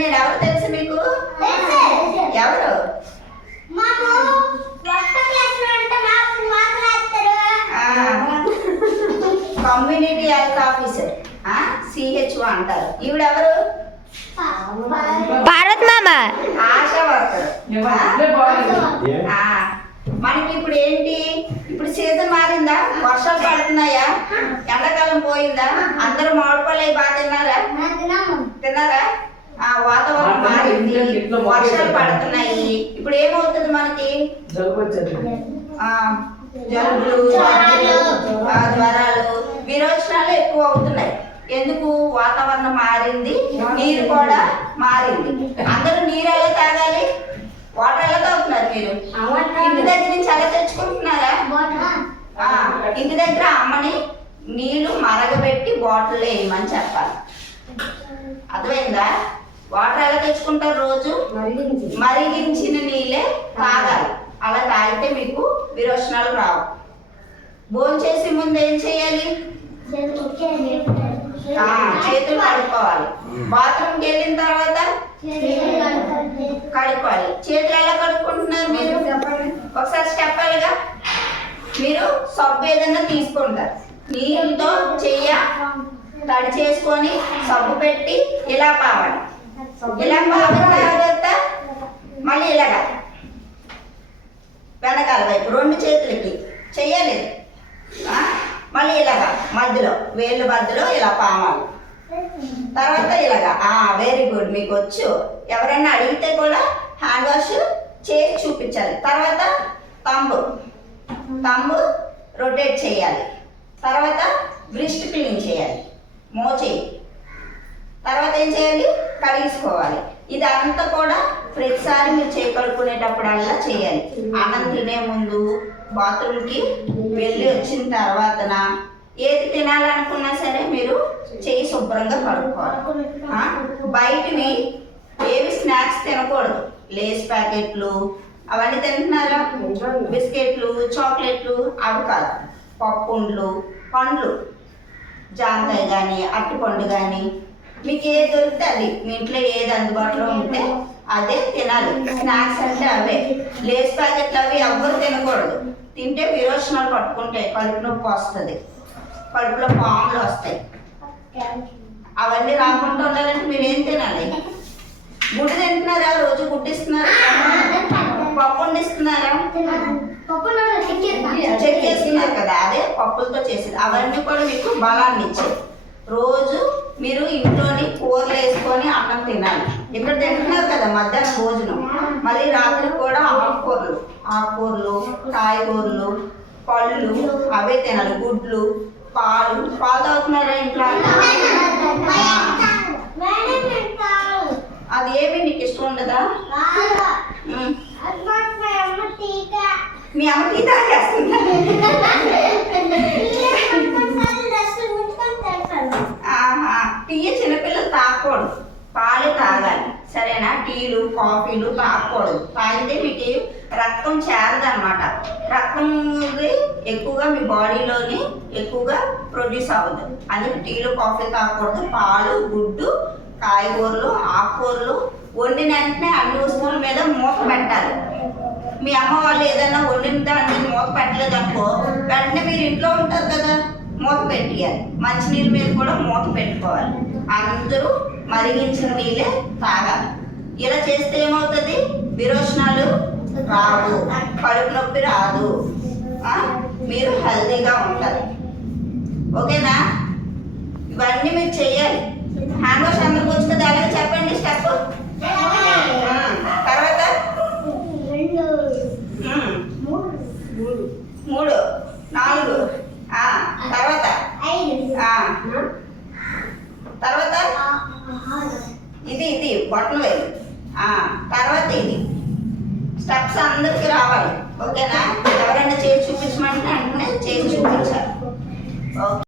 నేను ఎవరు తెలుసు మీకు? ఎవరు? కమ్యూనిటీ హెల్త్ ఆఫీసర్, CHO అంటారు. ఈవిడెవరు? భారత్ మామ ఆశా వర్కర్. మనకి ఇప్పుడు ఏంటి, ఇప్పుడు సీజన్ మారిందా? వర్షాలు పడుతున్నాయా? ఎండాకాలం పోయిందా? అందరూ మామిడిపళ్ళు బాగా తిన్నారా? వాతావరణం మారింది, వర్షాలు పడుతున్నాయి. ఇప్పుడు ఏమవుతుంది మనకి? జలుబులు, జ్వరాలు, విరోచనాలు ఎక్కువ అవుతున్నాయి. ఎందుకు? వాతావరణం మారింది, నీరు కూడా మారింది. అందరూ నీరు ఎలా తాగాలి? వాటర్ ఎలా తాగుతున్నారు మీరు? ఇంటి దగ్గర నుంచి ఎలా తెచ్చుకుంటున్నారా? ఇంటి దగ్గర అమ్మని నీళ్లు మరగబెట్టి బాటిల్ వేయమని చెప్పాలి. అర్థమైందా? వాటర్ ఎలా తెచ్చుకుంటారు? రోజు మరిగించిన నీళ్ళే తాగాలి. అలా తాగితే మీకు విరోచనాలు రావు. భోజనం చేసే ముందు ఏం చేయాలి? చేతులు కడుక్కోవాలి. బాత్రూమ్కి వెళ్ళిన తర్వాత కడుక్కోవాలి. చేతులు ఎలా కడుక్కుంటున్నారు మీరు? ఒకసారి చెప్పాలిగా. మీరు సబ్బు ఏదన్నా తీసుకుంటారు, నీళ్ళతో చెయ్య తడి చేసుకొని సబ్బు పెట్టి ఇలా పావాలి. ఇలా పావిన తర్వాత మళ్ళీ ఇలాగా వెనకాల వైపు 2 చేతులకి చెయ్యాలి. మళ్ళీ ఇలాగా మధ్యలో వేళ్ళు మధ్యలో ఇలా పావాలి. తర్వాత ఇలాగా. వెరీ గుడ్, మీకు వచ్చు. ఎవరైనా అడిగితే కూడా హ్యాండ్ వాష్ చేసి చూపించాలి. తర్వాత తంబు రొటేట్ చేయాలి. తర్వాత బ్రిస్ట్ క్లీన్ చేయాలి, మోచేయి. తర్వాత ఏం చేయాలి? కడిగించుకోవాలి. ఇదంతా కూడా ప్రతిసారి మీరు చేకడుకునేటప్పుడల్లా చేయాలి. అన్నం తినే ముందు, బాత్రూమ్కి వెళ్ళి వచ్చిన తర్వాతన ఏది తినాలనుకున్నా సరే మీరు చేయి శుభ్రంగా కడుక్కోవాలి. బయటివి ఏవి స్నాక్స్ తినకూడదు. లేస్ ప్యాకెట్లు అవన్నీ తింటున్నారా? బిస్కెట్లు, చాక్లెట్లు అవి కాదు. పప్పుండ్లు, పండ్లు, జామకాయ కానీ అరటిపండు కానీ మీకు ఏది దొరికితే అది, మీ ఇంట్లో ఏది అందుబాటులో ఉంటే అదే తినాలి. స్నాక్స్ అంటే అవే. లేస్ ప్యాకెట్లు అవి ఎవ్వరు తినకూడదు. తింటే విరోచనాలు పట్టుకుంటాయి, కడుపు నొప్పి వస్తుంది, కడుపులో పాములు వస్తాయి. అవన్నీ రాకుండా ఉండాలంటే మీరు ఏం తినాలి? గుడ్డు తింటున్నారా? రోజు గుడ్డు ఇస్తున్నారా? పప్పు వండిస్తున్నారా? చెక్కేస్తున్నారు కదా, అదే పప్పులతో చేసేది. అవన్నీ కూడా మీకు బలాన్ని ఇచ్చాయి. రోజు మీరు ఇంట్లోని కూరలు వేసుకొని అన్నం తినాలి. ఇక్కడ తింటున్నారు కదా మధ్యాహ్నం భోజనం. మళ్ళీ రాత్రి కూడా ఆకుకూరలు, కాయగూరలు, పళ్ళు అవే తినాలి. గుడ్లు, పాలు తాగుతున్నారా ఇంట్లో? అది ఏమి నీకు ఇష్టం ఉండదా? మీ అమ్మ టీ తాగేస్తుందా? టీ చిన్నపిల్లలు తాగకూడదు, పాలు తాగాలి. సరేనా? టీలు, కాఫీలు తాగకూడదు. తాగితే మీకు రక్తం చేరదనమాట. రక్తం ఎక్కువగా మీ బాడీలోని ఎక్కువగా ప్రొడ్యూస్ అవ్వదు. అందుకే టీలు, కాఫీ తాగకూడదు. పాలు, గుడ్డు, కాయగూరలు, ఆకుకూరలు వండిన వెంటనే అన్ని వస్తువుల మీద మూత పెట్టాలి. మీ అమ్మ వాళ్ళు ఏదైనా వండిన దాని మీద మూత పెట్టలేదు అనుకో, వెంటనే మీరు ఇంట్లో ఉంటారు కదా, మూత పెట్టేయాలి. మంచినీళ్ళ మీద కూడా మూత పెట్టుకోవాలి. అందరూ మరిగించిన నీళ్ళే తాగాలి. ఇలా చేస్తే ఏమవుతుంది? విరోచనాలు రావు, కడుపు నొప్పి రాదు, మీరు హెల్తీగా ఉంటారు. ఓకేనా? ఇవన్నీ మీరు చెయ్యాలి. హ్యాండ్ వాష్ అందరికి వచ్చింది, అలాగే చెప్పండి స్టెప్. తర్వాత 3, 4, తర్వాత ఇది బొట్టలు వేయాలి. తర్వాత ఇది స్టెప్స్ అందరికి రావాలి. ఓకేనా? ఎవరైనా చేసి చూపించమంటే వెంటనే చేసి చూపించాలి. ఓకే.